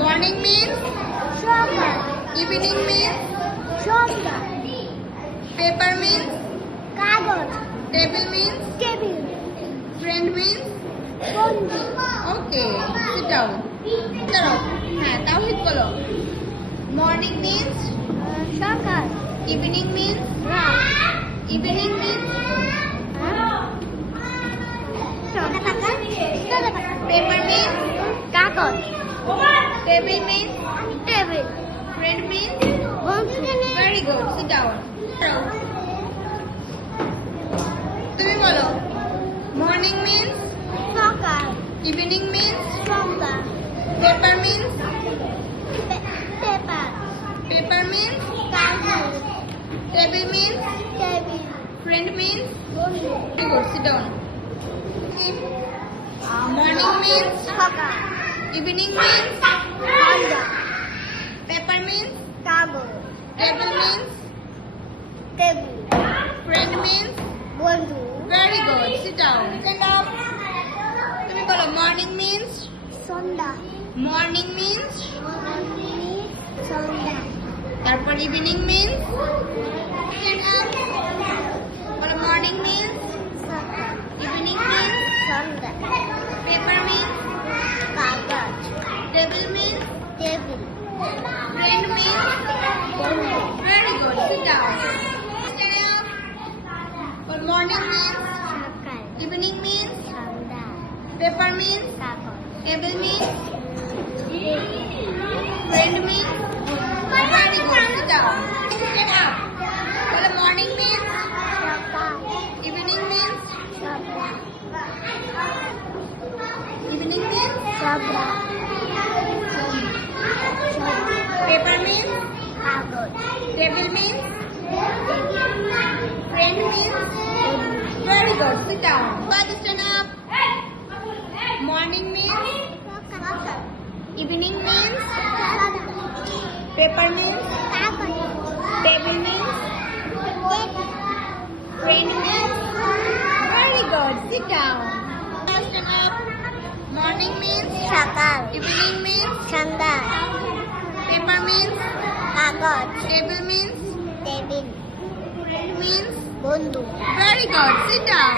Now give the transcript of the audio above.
Morning means সকাল, evening means সন্ধ্যা, paper means কাগজ, table means table, friend means বন্ধু, okay. Sit down. চলো হ্যাঁ তাওহীদ বলো। Morning means সকাল, evening means রাত, evening means paper means কাগজ, table means table, friend means বন্ধু, very good. Sit down. তুমি বলো। Morning means সকাল, evening means সন্ধ্যা, paper means paper, paper means কাগজ, table means table, friend means বন্ধু, very good. Sit down. Morning means সকাল, evening means সন্ধ্যা, paper means কাগজ, table means table, friend means বন্ধু, very good. Sit down. Stand up. তুমি বলো morning means সন্ধ্যা, morning means সন্ধ্যা, তারপর evening means stand up. বলো morning means সকাল, evening means সন্ধ্যা, paper means কাগজ, table means table, friend means বন্ধু, very good. Sit down. Stand up. But morning means সকাল, evening means সন্ধ্যা, paper means কাগজ, table means friend means very good. Sit down. Stand up. Well, morning means সকাল, evening means সন্ধ্যা, evening means সন্ধ্যা, paper means কাগজ, table means friend means very good. Sit down. Body stand up. Morning means সকাল, evening means সন্ধ্যা, paper means কাগজ, table means friend means very good. Sit down. Stand up. Morning means সকাল, evening means সন্ধ্যা, paper means কাগজ, table means table, friend means বন্ধু, very good. Sit down.